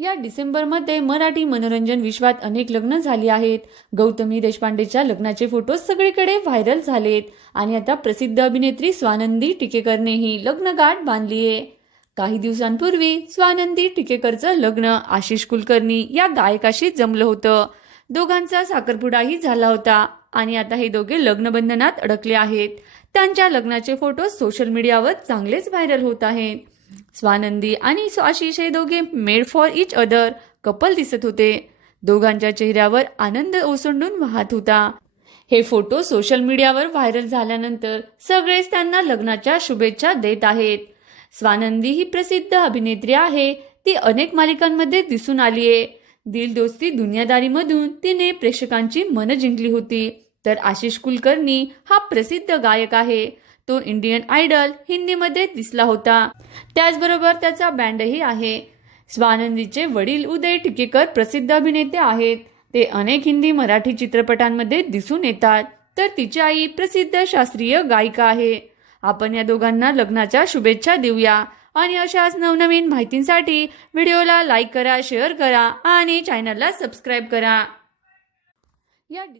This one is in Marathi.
या डिसेंबरमध्ये मराठी मनोरंजन विश्वात अनेक लग्न झाली आहेत. गौतमी देशपांडेच्या लग्नाचे फोटो सगळीकडे व्हायरल झालेत आणि आता प्रसिद्ध अभिनेत्री स्वानंदी टिकेकरनेही लग्नगाठ बांधलीये. काही दिवसांपूर्वी स्वानंदी टिकेकरचं लग्न आशिष कुलकर्णी या गायकाशी जमलं होतं. दोघांचा साखरपुडाही झाला होता आणि आता हे दोघे लग्नबंधनात अडकले आहेत. त्यांच्या लग्नाचे फोटो सोशल मीडियावर चांगलेच व्हायरल होत आहेत. स्वानंदी आणि आशिष हे दोघे made for each other couple दिसत होते. दोघांच्या चेहऱ्यावर आनंद ओसंडून वाहत होता. हे फोटो सोशल मीडियावर व्हायरल झाल्यानंतर सगळेच त्यांना लग्नाच्या शुभेच्छा देत आहेत. स्वानंदी ही प्रसिद्ध अभिनेत्री आहे. ती अनेक मालिकांमध्ये दिसून आलीये दिल दोस्ती दुनियादारीमधून तिने प्रेक्षकांची मन जिंकली होती. तर आशिष कुलकर्णी हा प्रसिद्ध गायक आहे. तो इंडियन आयडल हिंदीमध्ये दिसला होता. त्याचबरोबर त्याचा बँडही आहे. स्वानंदीचे वडील उदय टिकेकर प्रसिद्ध अभिनेते आहेत. ते अनेक हिंदी मराठी चित्रपटांमध्ये दिसून येतात. तर तिची आई प्रसिद्ध शास्त्रीय गायिका आहे. आपण या दोघांना लग्नाच्या शुभेच्छा देऊया. आणि अशाच नवनवीन माहितींसाठी व्हिडिओला लाईक करा शेअर करा आणि चॅनलला सबस्क्राईब करा. या